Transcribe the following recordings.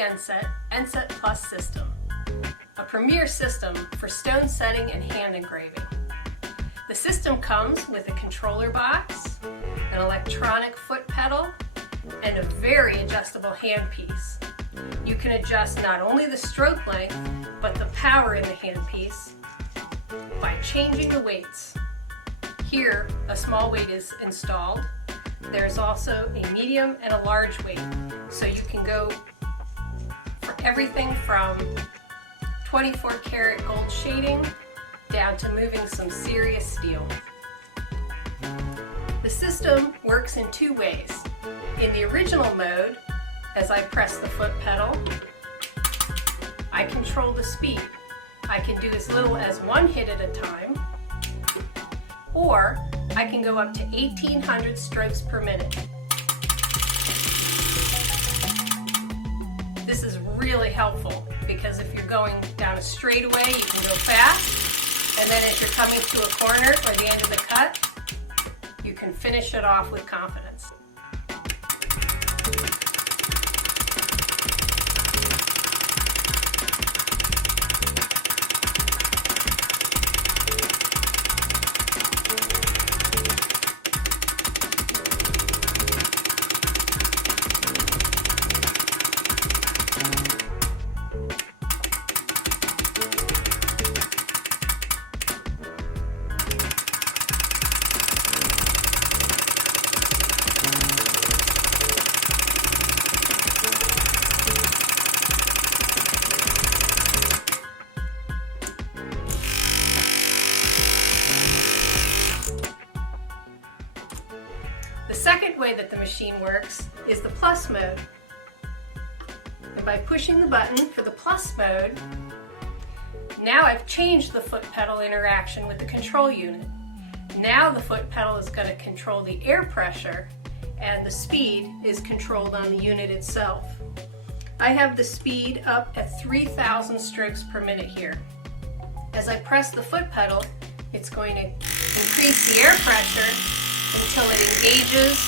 SyenSet Enset Plus System, a premier system for stone setting and hand engraving. The system comes with a controller box, an electronic foot pedal, and a very adjustable handpiece. You can adjust not only the stroke length, but the power in the handpiece by changing the weights. Here, a small weight is installed. There's also a medium and a large weight, so you can go for everything from 24 karat gold shading down to moving some serious steel. The system works in two ways. In the original mode, as I press the foot pedal, I control the speed. I can do as little as one hit at a time, or I can go up to 1,800 strokes per minute. This is really helpful because if you're going down a straightaway, you can go fast, and then as you're coming to a corner or the end of the cut, you can finish it off with confidence. The second way that the machine works is the plus mode. And by pushing the button for the plus mode, now I've changed the foot pedal interaction with the control unit. Now the foot pedal is going to control the air pressure and the speed is controlled on the unit itself. I have the speed up at 3,000 strokes per minute here. As I press the foot pedal, it's going to increase the air pressure until it engages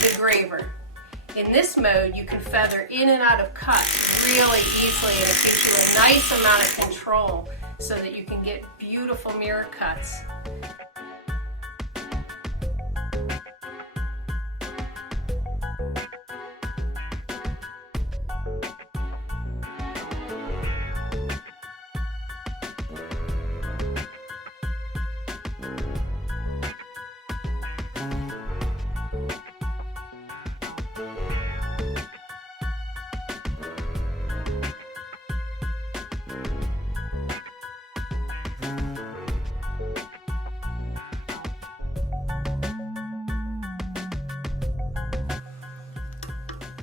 the graver. In this mode, you can feather in and out of cuts really easily, and it gives you a nice amount of control so that you can get beautiful mirror cuts.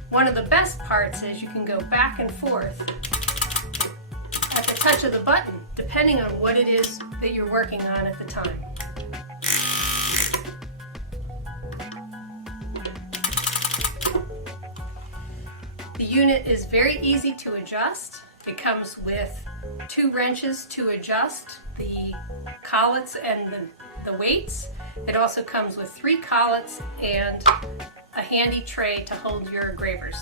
One of the best parts is you can go back and forth at the touch of the button, depending on what it is that you're working on at the time. The unit is very easy to adjust. It comes with 2 wrenches to adjust the collets and the weights. It also comes with 3 collets and a handy tray to hold your engravers.